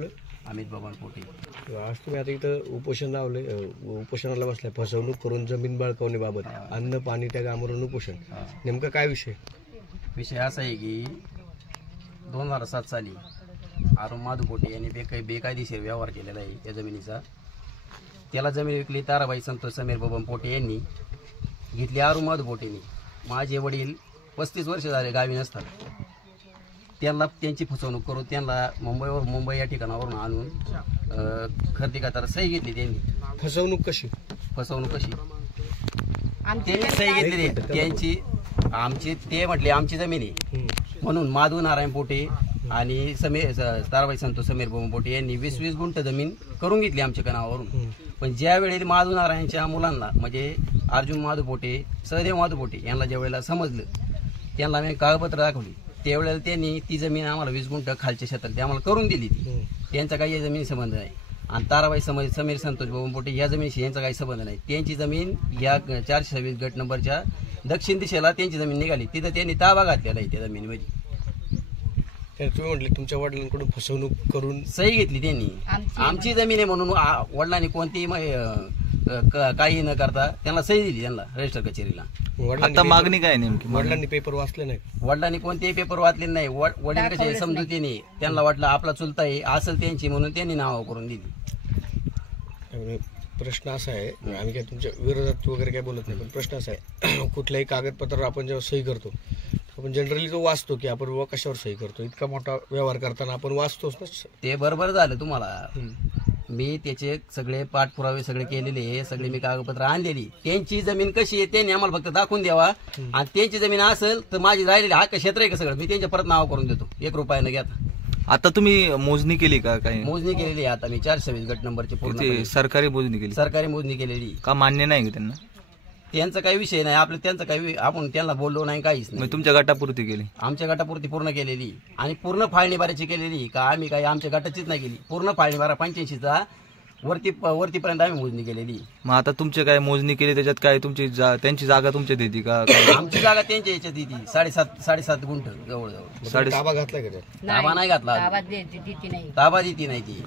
आपलं? अमित बाबा पोटे. आज तुम्ही आता इथं उपोषणाला बसलाय फसवणूक करून जमीन बळकावणीबाबत अन्न पाणी त्या कामावरून उपोषण. नेमकं काय विषय? विषय असा आहे की 2007 साली अरुण माधू पोटे यांनी बेकायदेशीर व्यवहार केलेला आहे त्या जमिनीचा. त्याला जमीन विकली ताराबाई संतोष समीर बबन पोटे यांनी घेतली अरुण माधू पोटेंनी. माझे वडील 35 वर्ष झाले गावी नसतात. त्यांची फसवणूक करून त्यांना मुंबई या ठिकाणावरून आणून खरेदी करताना सही घेतली त्यांनी. फसवणूक कशी? त्यांनी सही घेतलेली त्यांची. ते म्हटले आमची जमीन आहे म्हणून माधू नारायण पोटे आणि ताराबाई संतोष समीर बबन पोटे यांनी 20-20 गुंठ जमीन करून घेतली आमच्या नावावरून. पण ज्या वेळेला माधू नारायणच्या मुलांना म्हणजे अर्जुन माधू पोटे, सहदेव माधू पोटे यांना ज्या वेळेला समजलं, त्यांना आम्ही कागदपत्र दाखवली, त्यावेळेला त्यांनी ती जमीन आम्हाला 20 गुंठ खालच्या क्षेत्रात ते आम्हाला करून दिली. त्यांचा काही या जमीन संबंध नाही. आणि ताराबाई समीर संतोष बबन पोटे या जमिनीशी यांचा काही संबंध नाही. त्यांची जमीन या 426 गट नंबरच्या दक्षिण दिशेला त्यांची जमीन निघाली. तिथं त्यांनी ताबा घातलेला आहे त्या जमिनीमध्ये. तुम्ही म्हटले तुमच्या वडिलांकडून फसवणूक करून सही घेतली त्यांनी. आमची जमीन आहे म्हणून वडिलांनी कोणतीही काही न करता त्यांना सही दिली त्यांना रजिस्टर कचेरीला. आता मागणी काय नेमकी? वडिलांनी पेपर वाचले नाही? वडिलांनी कोणतेही पेपर वाचले नाही. वडील कसे समजुतीने त्यांना वाटलं आपला चुलता आहे असेल त्यांची म्हणून त्यांनी नाव करून दिली. प्रश्न असा आहे, आम्ही काय तुमच्या विरोधात वगैरे काय बोलत नाही, पण प्रश्न असा आहे कुठल्याही कागदपत्र आपण जेव्हा सही करतो आपण जनरली तो वाचतो की आपण कशावर सही करतो. इतका मोठा व्यवहार करताना आपण वाचतोच ना. ते बरोबर झालं तुम्हाला. मी त्याचे सगळे पाठपुरावे सगळे केलेले, सगळे मी कागदपत्र आणलेली. त्यांची जमीन कशी आहे त्यांनी आम्हाला फक्त दाखवून द्यावा. आणि त्यांची जमीन असेल तर माझी राहिलेली हक्क क्षेत्र आहे का सगळं मी त्यांच्या परत नाव करून देतो 1 रुपया न घेता. आता तुम्ही मोजणी केली का? काही मोजणी केलेली आहे आता मी 426 गट नंबरची पूर्ण सरकारी मोजणी केली? सरकारी मोजणी केलेली. का मान्य नाही का त्यांना? त्यांचा काही विषय नाही आपलं, त्यांचा काही आपण त्यांना बोललो नाही, काहीच नाही. तुमच्या गटापुरती केली? आमच्या गटापुरती पूर्ण केलेली आणि पूर्ण फाळणी बाराची केलेली. का आम्ही काही आमच्या गटाचीच नाही केली, पूर्ण फाळणी बारा 85चा वरतीपर्यंत आम्ही मोजणी केलेली. मग आता तुमची काय मोजणी केली त्याच्यात काय तुमची त्यांची जागा तुमच्या देते का? आमची जागा त्यांच्या याच्यात देते 7.5 गुंठ जवळजवळ. ताबा घातलाय का? ताबा नाही घातला, ताबा देती नाही ती.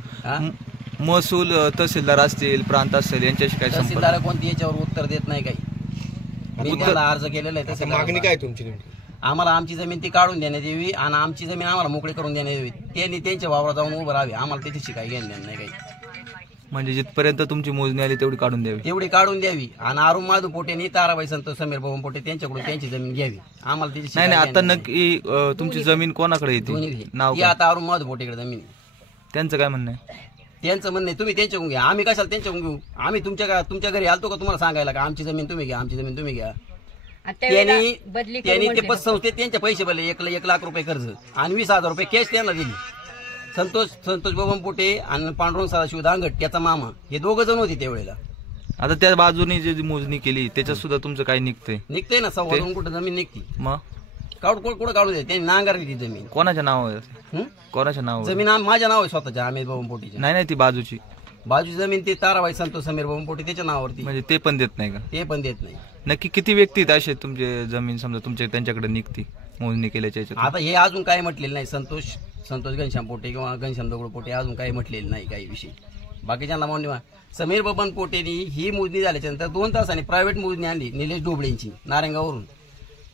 महसूल तहसीलदार असतील, प्रांत असतील यांच्याशी काय? तहसीलदार कोणती याच्यावर उत्तर देत नाही काही. मी त्याला अर्ज केलेला आहे. तसं मागणी काय तुमची? आम्हाला आमची जमीन ती काढून देण्यात यावी आणि आमची जमीन आम्हाला मोकळी करून देण्यात यावी. त्यांनी त्यांच्या वावरात जाऊन उभं राहावे. आम्हाला त्याच्याशी काही घेणं नाही काही. म्हणजे जिथपर्यंत तुमची मोजणी आली तेवढी काढून द्यावी? तेवढी काढून द्यावी. आणि अरुण माधू पोटेनी ताराबाई संतोष समीर बबन पोटे त्यांच्याकडून त्यांची जमीन घ्यावी. आम्हाला त्याची नाही. आता नक्की तुमची जमीन कोणाकडे येते? नाव आता अरुण माधू पोटेकडे जमीन. त्यांचं काय म्हणणं आहे? त्यांचं म्हणणं आहे तुम्ही त्यांच्याकडून घ्या. आम्ही कशाला त्यांच्याकडून घेऊ? आम्ही तुमच्या घरी आलतो का तुम्हाला सांगायला का आमची जमीन तुम्ही घ्या, आमची जमीन तुम्ही घ्या? त्यांनी ते पतसंस्थेत त्यांचे पैसे भरले 1 लाख रुपये कर्ज आणि 20,000 रुपये कॅश त्यांना दिली. संतोष बबन पोटे आणि पांडुरंग सदाशिव दांगट त्याचा मामा हे 2 जण होते त्यावेळेला. आता त्या बाजूने जी मोजणी केली त्याच्यात सुद्धा तुमचं काय निघतंय ना? 2.25 कुठं जमीन निघते. मग कुठं काढू दे. त्यांनी नांगरली जमीन. कोणाच्या नावावर? कोणाच्या नावावर? जमीन माझ्या नाव आहे स्वतःच्या, अमित बबन पोटेची. नाही ती बाजूची जमीन ती ताराबाई संतोष समीर बबन पोटे त्याच्या नावावरती. म्हणजे ते पण देत नाही का? ते पण देत नाही. नक्की किती व्यक्ती असे तुमचे जमीन समजा त्यांच्याकडे निघती मोजणी केल्याच्या? आता हे अजून काही म्हटलेलं नाही. संतोष घनश्याम पोटे किंवा घनश्याम दगड पोटे अजून काही म्हटलेलं नाही काही विषय. बाकीच्यांना मान्य. समीर बबन पोटेनी ही मोजणी झाल्याच्या नंतर 2 तासांनी प्रायव्हेट मोजणी आणली निलेश डोबळेंची नारायणगाववरून.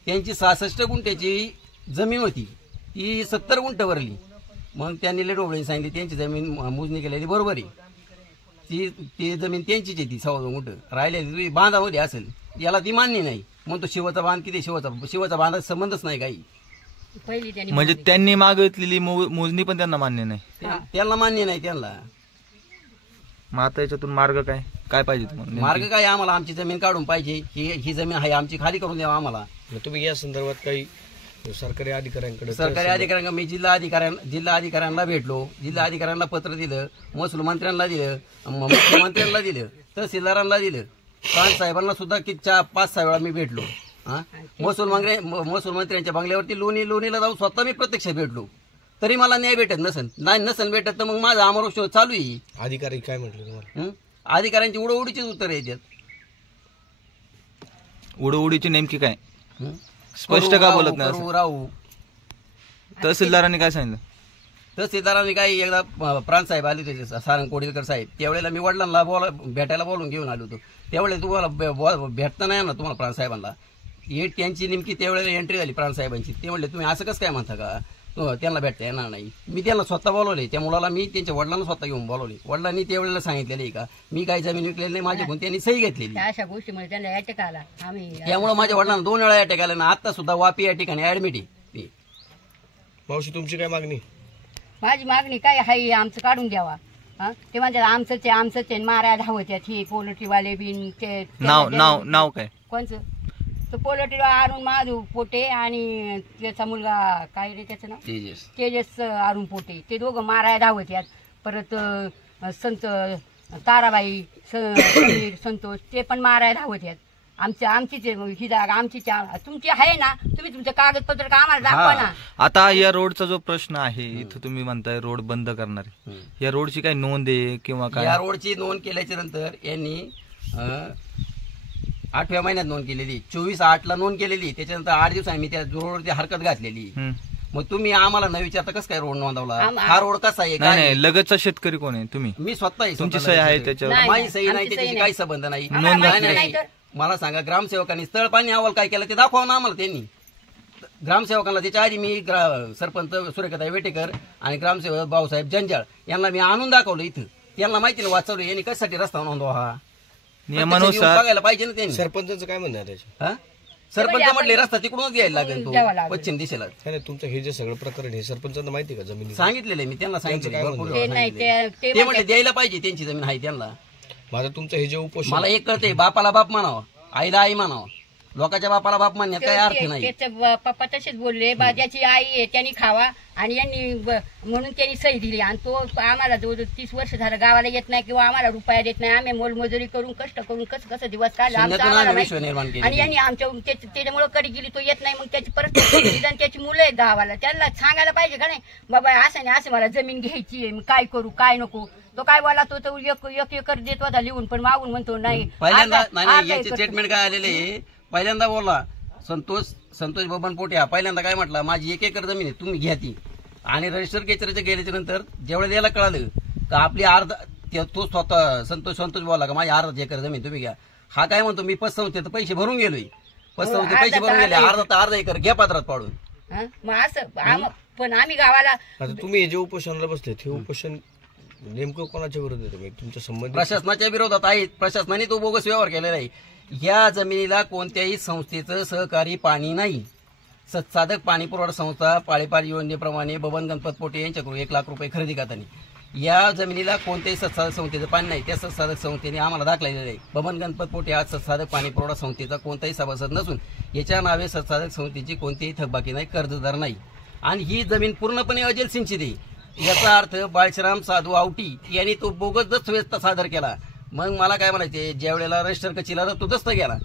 त्यांची 66 गुंठ्याची जमीन होती ती 70 गुंठ भरली. मग त्या निलेश डोबळेंनी सांगितली त्यांची जमीन मोजणी केलेली बरोबर आहे. ती जमीन त्यांचीच आहे ती 2.25 गुंठ राहिलेली बांधामध्ये असेल याला ती मान्य नाही. मग तो शिवाचा बांध किती शिवाचा बांधाचा संबंधच नाही काही. म्हणजे त्यांनी मागितलेली मोजणी पण त्यांना मान्य नाही? त्यांना मान्य नाही त्यांना. मग आता याच्यातून मार्ग काय पाहिजे तुम्हाला? मार्ग काय? आम्हाला आमची जमीन काढून पाहिजे. ही जमीन आहे आमची खाली करून द्यावा आम्हाला. तुम्ही या संदर्भात काही सरकारी अधिकाऱ्यांकडे मी जिल्हा अधिकाऱ्यांना भेटलो. जिल्हा अधिकाऱ्यांना पत्र दिलं, महसूल मंत्र्यांना दिलं, मुख्यमंत्र्यांना दिलं, तहसीलदारांना दिलं, प्रांत साहेबांना सुद्धा 5-6 वेळा मी भेटलो. महसूल मंत्र्यांच्या बंगल्यावरती लोणीला जाऊन स्वतः मी प्रत्यक्ष भेटलो. तरी मला न्याय भेटत नसेल भेटत तर मग माझा आमरण शोध चालू आहे. अधिकारी काय म्हटले तुम्हाला? अधिकाऱ्यांची उडोउडीचीच उत्तर येतात. उडोउडीची नेमकी काय स्पष्ट का बोलत नाही? राहू. तहसीलदारांनी काय सांगितलं? तहसीलदारांनी काही एकदा प्रांतसाहेब आले होते सारंग कोडीलकर साहेब, त्यावेळेला मी वडिलांना भेटायला बोलून घेऊन आलो होतो. त्यावेळेला तुम्हाला भेटता नाही ना तुम्हाला प्रांतसाहेबांना. हे त्यांची नेमकी त्यावेळेला एंट्री झाली प्रांतसाहेबांची. ते म्हणले तुम्ही असं कसं काय म्हणता का त्यांना भेटता येणार नाही. मी त्यांना स्वतः बोलवले, त्या मुलाला मी त्यांच्या वडिलांना स्वतः घेऊन बोलवले. वडिलांनी त्यावेळेला सांगितलेलं आहे का मी काही जमीन विकलेली नाही, माझ्याकडून त्यांनी सही घेतलेली. अशा गोष्टीमुळे त्यांना अटॅक आला. त्यामुळे माझ्या वडिलांना 2 वेळा अटॅक आला ना. आता सुद्धा वापी या ठिकाणी ऍडमिट आहे. मावशी तुमची काय मागणी? माझी मागणी काय आहे, आमचं काढून द्यावा. ते म्हणतात आमचंच आहे मारायला धावत्यात हे पोल्ट्रीवाले बिन ते. नाव काय कोणचं? तो पोल्ट्री अरुण माधू पोटे आणि त्याचा मुलगा काय रे त्याचं नाव तेजस अरुण पोटे. ते दोघं मारायला धावत्यात. परत संत ताराबाई समीर संतोष ते पण मारायला धावत्यात. आमचीच ही जागा आमचीच तुमची आहे ना. तुम्ही तुमचं कागदपत्र का आम्हाला दाखवा ना. आता या रोडचा जो प्रश्न आहे इथं तुम्ही म्हणताय रोड बंद करणार आहे, या रोडची काही नोंद आहे किंवा काय? या रोडची नोंद केल्याच्या नंतर यांनी 8व्या महिन्यात नोंद केलेली, 24/8 नोंद केलेली. त्याच्यानंतर 8 दिवसांनी मी त्या रोडची हरकत घातलेली. मग तुम्ही आम्हाला न विचारता कसं काय रोड नोंदवला? हा रोड कसा आहे? नाही लगतचा शेतकरी कोण आहे? तुम्ही? मी स्वतः. तुमची सही आहे त्याच्यावर? माझी सही नाही, त्याची काही संबंध नाही. मला सांगा ग्रामसेवकांनी स्थळ पाणी अहवाल काय केला ते दाखवा ना आम्हाला. त्यांनी ग्रामसेवकांना त्याच्या आधी मी सरपंच सुरेखाताई वेटेकर आणि ग्रामसेवक भाऊसाहेब जंजाळ यांना मी आणून दाखवलं इथं. त्यांना माहिती ना वाचवलं यांनी कशासाठी रस्ता नोंदवा. हा नियमानुसार बघायला पाहिजे ना त्यांनी. सरपंचाचं काय म्हणणं आहे त्याच्या? सरपंच म्हटले रस्ता तिकडूनच यायला लागेल तो पश्चिम दिशेला. तुमचं हे जे सगळं प्रकरण हे सरपंचांना माहिती का? जमीन सांगितलेलं मी त्यांना सांगितलं. ते ते म्हटले द्यायला पाहिजे, त्यांची जमीन आहे त्यांना. माझं तुमचं हे जे उपोषण मला एक कळते, बापाला बाप म्हणावं, आईला आई म्हणावं. लोकांच्या बापाला बाप म्हणण्यात काही अर्थ नाही. त्याचे पप्पा तसेच बोलले ज्याची आई आहे त्यांनी खावा आणि यांनी म्हणून त्यांनी सही दिली. आणि तो आम्हाला जवळजवळ 30 वर्ष झालं गावाला येत नाही किंवा आम्हाला रुपया देत नाही. आम्ही मोलमजुरी करून कष्ट करून कसं दिवस काढला आणि यांनी आमच्या त्याच्यामुळे कडे गेली तो येत नाही. मग त्याची परिस्थिती निदान त्याची मुलं आहेत गावाला, त्यांना सांगायला पाहिजे का नाही बाबा असं नाही असं मला जमीन घ्यायची आहे, काय करू काय नको. तो काय बोला तो 1 एकर देत होता लिहून, पण मागून म्हणतो नाही. पहिल्यांदा याचे स्टेटमेंट काय आलेले, पहिल्यांदा बोलला संतोष बबन पोट्या पहिल्यांदा काय म्हटलं माझी 1 एकर जमीन आहे तुम्ही घ्या ती. आणि रजिस्टर केचरीच्या गेल्याच्या नंतर ज्यावेळेला याला कळालं का आपली तो स्वतः संतोष बोलला का माझी 1/2 एकर जमीन तुम्ही घ्या. हा काय म्हणतो मी पतसंस्थेत पैसे भरून गेलोय, पतसंस्थेत पैसे भरून गेले, अर्धा एकर घ्या पात्रात पाडून. मग असं पण आम्ही गावाला. आता तुम्ही जे उपोषणाला बसले ते उपोषण नेमकं कोणाच्या विरोधात आहे? तुमच्या संबंधित प्रशासनाच्या विरोधात आहे. प्रशासनाने तो बोगस व्यवहार केलेला आहे. या जमिनीला कोणत्याही संस्थेचं सहकारी पाणी नाही. सत्साधक पाणी पुरवठा संस्था पाळीपार योजनेप्रमाणे बबन गणपत पोटे यांच्याकडून 1 लाख रुपये खरेदी करताना या जमिनीला कोणत्याही सत्साधक संस्थेचं पाणी नाही. त्या सत्साधक संस्थेने आम्हाला दाखलेलं आहे. बबन गणपत पोटे हा सत्साधक पाणी पुरवठा संस्थेचा कोणताही सभासद नसून याच्या नावे सत्साधक संस्थेची कोणतीही थकबाकी नाही, कर्जदार नाही. आणि ही जमीन पूर्णपणे अजेल सिंचित आहे. याचा अर्थ बाळशीराम साधू आवटी यांनी तो बोगस दस्तऐवज सादर केला. मग मला काय म्हणायचे, ज्या वेळेला रजिस्टर कचेरीला तो दस्त गेला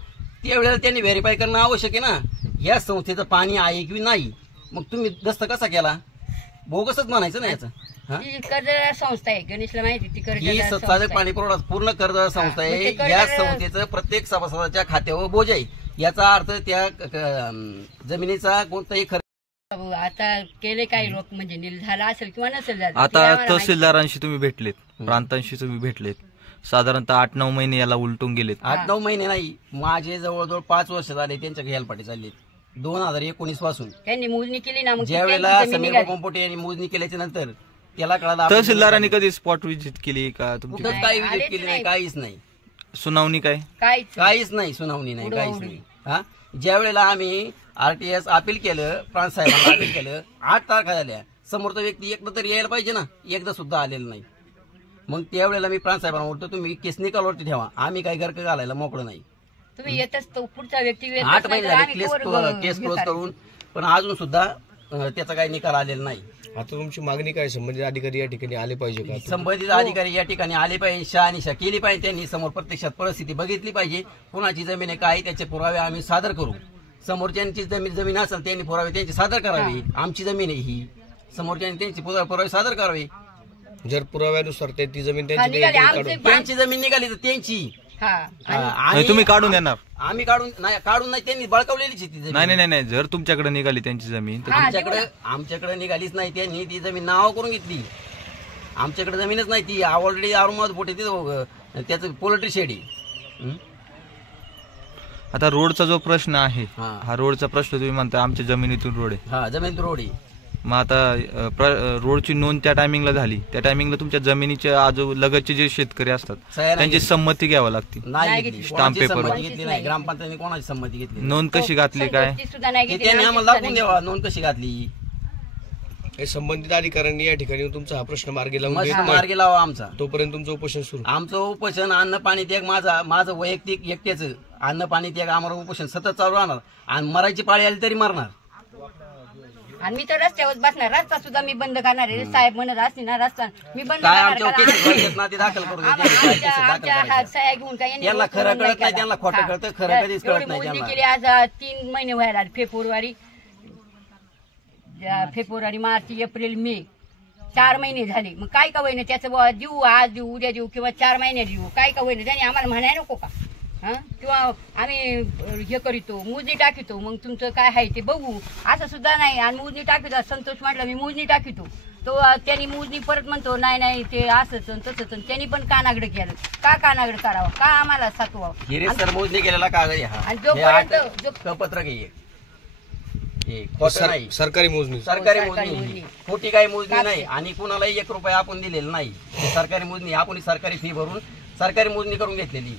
त्यावेळेला त्यांनी व्हेरीफाय करणं आवश्यक आहे ना, या संस्थेचं पाणी आहे की नाही. मग तुम्ही दस्त कसा केला? बोगसच म्हणायचं ना याचं. कर्जदार संस्था आहे, गणेशला माहिती ती ही सत्साधक पाणी पुरवठा पूर्ण कर्जदार संस्था आहे. या संस्थेचं प्रत्येक सभासदाच्या खात्यावर बोज आहे. याचा अर्थ त्या जमिनीचा कोणताही खर्च आता केले काही लोक म्हणजे नील झाला असेल किंवा नसेल झालं. आता तहसीलदारांशी तुम्ही भेटलेत, प्रांतांशी तुम्ही भेटलेत, साधारणतः 8-9 महिने याला उलटून गेलेत. 8-9 महिने नाही, माझे जवळजवळ 5 वर्ष झाले त्यांच्या हेलपाटी चालली 2019 पासून. त्यांनी मोजणी केली ना. मग ज्या वेळेला समीर पोटे यांनी मोजणी केल्याच्या नंतर त्याला कळालं. तहसीलदारांनी कधी स्पॉट व्हिजिट केली का तुमची? काही व्हिजिट केली नाही, काहीच नाही. सुनावणी काय? काहीच नाही, सुनावणी नाही, काहीच नाही. हा ज्या वेळेला आम्ही RTS अपील केलं, प्रांतसाहेबांना अपील केलं, 8 तारखा झाल्या. समोरचा व्यक्ती एकदा तरी यायला पाहिजे ना, एकदा सुद्धा आलेलं नाही. मग त्यावेळेला मी प्रांतसाहेबांना बोलतो तुम्ही केस निकालवरती ठेवा, आम्ही काही गर्क घालायला मोकळं नाही. तुम्ही येतच तो पुढचा व्यक्ती 8 महिने झाले केस क्लोज करून, पण अजून सुद्धा त्याचा काही निकाल आलेला नाही. आता तुमची मागणी काय? संबंधित अधिकारी या ठिकाणी आले पाहिजे का? संबंधित अधिकारी या ठिकाणी आले पाहिजे, शहानिशा केली पाहिजे. त्यांनी समोर प्रत्यक्षात परिस्थिती बघितली पाहिजे. कुणाची जमीन आहे काय त्याचे पुरावे आम्ही सादर करू. समोरच्यांची जमीन असेल त्यांनी पुरावे त्यांची सादर करावे. आमची जमीन आहे ही, समोरच्यांनी त्यांची पुरावे सादर करावे. जर पुराव्यानुसार ती जमीन त्यांची जमीन निघाली तर त्यांची हा आणि तुम्ही काढून देणार? आम्ही काढून नाही त्यांनी बळकावलेलीच आहे ती जमीन. नाही, जर तुमच्याकडे निघाली त्यांची जमीन तर आमच्याकडे निघालीच नाही, त्यांनी ती जमीन नाव करून घेतली. आमच्याकडे जमीनच नाही, ती ऑलरेडी औरंगाबाद पोटे त्याचं पोल्ट्री शेड आहे. आता रोडचा जो प्रश्न आहे, हा. हा रोडचा प्रश्न तुम्ही म्हणता आमच्या जमिनीतून रोड आहे. हा, जमीन रोड आहे. मग आता रोडची नोंद त्या टायमिंगला झाली, त्या टायमिंगला तुमच्या जमिनीच्या लगतचे जे शेतकरी असतात सह्या त्यांची संमती घ्यावी लागते. नाही घेतली, स्टाम्प कोणाची पेपर संमती घेतली नाही, ग्रामपंचायतीने कोणाची संमती घेतली नाही. नोंद कशी घातली काय संघटनेची सुद्धा नाही ते घेतली, त्यांनी आमची आम्हाला सुद्धा दाखवून नाही द्यावा नोंद कशी घातली. हे संबंधित अधिकाऱ्यांनी या ठिकाणी येऊन तुमचा हा प्रश्न मार्गी लावून मस्त देत नाही. मार्गी लावा आमचा. तोपर्यंत तुमचं उपोषण सुरू. आमचं उपोषण अन्न पाणी त्याग माझं वैयक्तिक एकट्याचं अन्न पाणी त्याग आम्हाला उपोषण सतत चालू राहणार आणि मरायची पाळी आली तरी मरणार. आणि मी तर रस्त्यावर बसणार, रस्ता सुद्धा मी बंद करणार आहे. साहेब म्हणत असते ना रस्ता मी बंद काय करणार, आमच्या कारण केसेस आहेत ना, ते दाखल करू दे. आमच्या हात सह्या घेऊन काय यांनी यांना रोज खरं करून कळत नाही, केला. त्यांना खोटं हा. कळतं, खरं कधीच कळत एवढी नाही मोजणी त्यांना. केली आज 3 महिने व्हायला आले. फेब्रुवारी मार्च एप्रिल मे 4 महिने झाले. मग काय का होईना त्याचं बुवा देऊ, आज देऊ उद्या देऊ किंवा 4 महिन्यात देऊ, काय का होईना त्यांनी आम्हाला म्हणाय नको का? हा, किंवा आम्ही हे करीतो मोजणी टाकितो, मग तुमचं काय आहे ते बघू, असं सुद्धा नाही. आणि मोजणी टाकितो, संतोष म्हटलं मी मोजणी टाकितो, तो त्यांनी मोजणी परत म्हणतो नाही ते असंच तसंच. त्यांनी पण कानागडं केलं. का कानागडं करावं, का आम्हाला सातवावं? हिरे सर मोजणी केलेला कागद आहे आणि हा. जोपर्यंत पत्रक आहे हे खोटं नाही. सरकारी मोजणी. सरकारी सरकारी मोजणी मोजणी. खोटी काही मोजणी नाही आणि कुणालाही 1 रुपया आपण दिलेला नाही. ही सरकारी मोजणी आपण सरकारी फी भरून सरकारी मोजणी करून घेतलेली.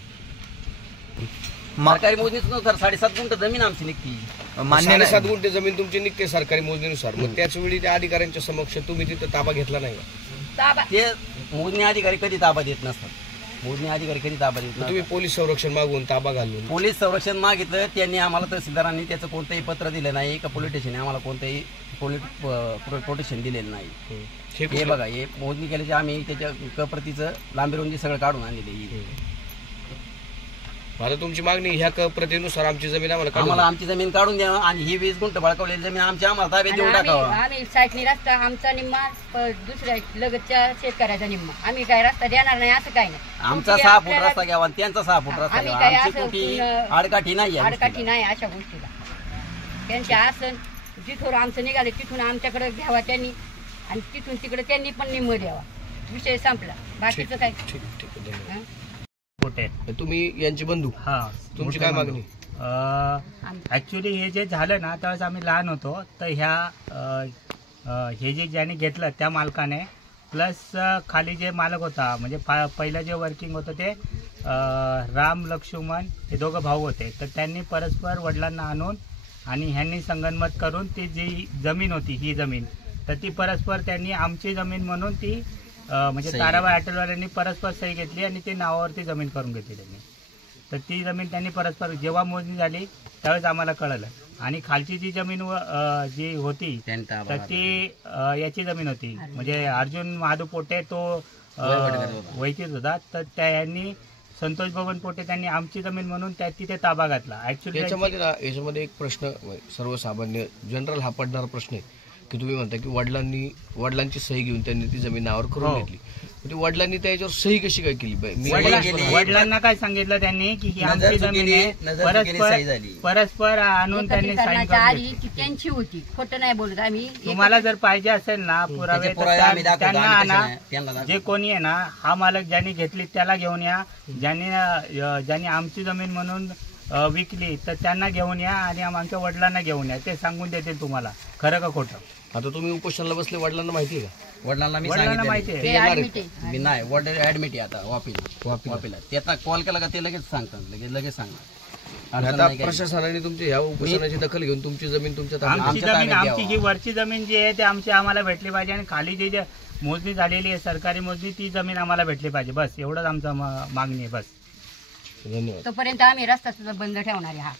सरकारी मोजणीनुसार 7.5 गुंठ जमीन आमची निघती. मान्य नाही. 7.5 गुंठे जमीन तुमची निघते सरकारी मोजणीनुसार. मग त्याच वेळी त्या अधिकाऱ्यांच्या समक्ष तुम्ही तिथं ताबा घेतला नाही का? ताबा ते मोजणी अधिकारी कधी ताबा देत नसतात. मोजणी अधिकारी कधी ताबा देत तुम्ही नसतात. पोलीस संरक्षण मागवून ताबा घालून पोलीस संरक्षण मागितलं, त्यांनी आम्हाला तहसीलदारांनी त्याचं कोणतंही पत्र दिलं नाही का पोलीस स्टेशनने आम्हाला कोणतंही प्रोटेक्शन दिलेलं नाही. हे बघा, हे मोजणी केल्याचे आम्ही त्याच्या कप्रतीचं लांबी रुंदी सगळं काढून आणलेली. आता तुमची मागणी ह्या प्रतिनुसार आमची जमीन आम्हाला काढून आम्हाला आमची जमीन काढून द्या आणि ही 20 गुंठ बळकावलेली जमीन आम्हाला ताब्यात देऊन टाकावा. आम्ही साईटनी रस्ता आमचा निम्मा, दुसऱ्या लगतच्या शेतकऱ्याचा निम्मा. आम्ही काय रस्ता देणार नाही असं काय नाही. आमचा 6 फूट रस्ता घ्यावा आणि त्यांचा 6 फूट रस्ता आम्ही घ्यावा. काय आमची असं कुठे पूर्ण आडकाठी नाही आहे. आडकाठी नाही अशा गोष्टीला. त्यांच्या आसन जिथून आमचं निघाले तिथून आमच्याकडे घ्यावा त्यांनी आणि तिथून तिकडे त्यांनी पण निम्म द्यावा. विषय संपला. बाकीचं काय ठीक आहे, धन्यवाद. हं? तुम्ही यांचे बंधू, हा, तुमची काय मागणी? ऍक्च्युली हे जे झालं ना त्यावेळेस आम्ही लहान होतो, तर हे जे ज्याने घेतलं त्या मालकाने प्लस खाली जे मालक होता म्हणजे पहिलं जे वर्किंग होतं ते राम लक्ष्मण हे दोघं भाऊ होते. तर त्यांनी परस्पर वडिलांना आणून आणि ह्यांनी संगनमत करून ती जी जमीन होती ही जमीन तर ती परस्पर त्यांनी आमची जमीन म्हणून ती म्हणजे ताराबाई हॉटेलवाल्यांनी परस्पर सही घेतली आणि ती नावावरती जमीन करून घेतली त्यांनी. तर ती जमीन त्यांनी परस्पर जेव्हा मोजणी झाली त्यावेळेस आम्हाला कळलं. आणि खालची जी जमीन जी होती तर ती याची जमीन होती म्हणजे अर्जुन महादेव पोटे तो वैतीत होता. तर त्यांनी संतोष भवन पोटे त्यांनी आमची जमीन म्हणून तिथे ताबा घातला. ऍक्च्युली याच्यामध्ये एक प्रश्न सर्वसामान्य जनरल हा पडणारा प्रश्न आहे की तुम्ही म्हणता की वडिलांची सही घेऊन त्यांनी ती जमीन नावावर करून घेतली. म्हणजे वडिलांनी त्याच्यावर सही कशी काय केली? वडिलांना काय सांगितलं त्यांनी की ही आमची जमीन आहे, परस्पर आणून त्यांनी साईन करण्याच्या करून आधी घेतली. ती त्यांची होती. खोटं नाही बोलत आम्ही. तुम्हाला जर पाहिजे असेल ना पुरावे तर त्यांना आणा. जे कोणी आहे ना हा मालक ज्यांनी घेतली त्याला घेऊन या, ज्यांनी आमची जमीन म्हणून विकली तर त्यांना घेऊन या आणि आमच्या वडिलांना घेऊन या. ते सांगून देतील तुम्हाला खरं का खोटं. आता तुम्ही उपोषणाला बसले, वडिलांना माहिती आहे का? वडिलांना मी वडिलांना माहिती सांगितलं आहे. ते admit आहे. मी नाही वडील ऍडमिट आहे आता वापीला त्याचा कॉल केला का ते लगेच सांगतात, लगेच सांगतात. आता प्रशासनाने तुमच्या ह्या उपोषणाची दखल घेऊन तुमची जमीन तुमच्या ताब्यात आमची आमच्या जमीन ताब्यात आमची ही वरची जमीन जी आहे ती आमची आम्हाला भेटली पाहिजे आणि खाली जी मोजणी झालेली आहे सरकारी मोजणी ती जमीन आम्हाला भेटली पाहिजे. बस एवढंच आमचं मागणी आहे. बस धन्यवाद. तोपर्यंत आम्ही रस्ता सुद्धा बंद ठेवणार आहे. हा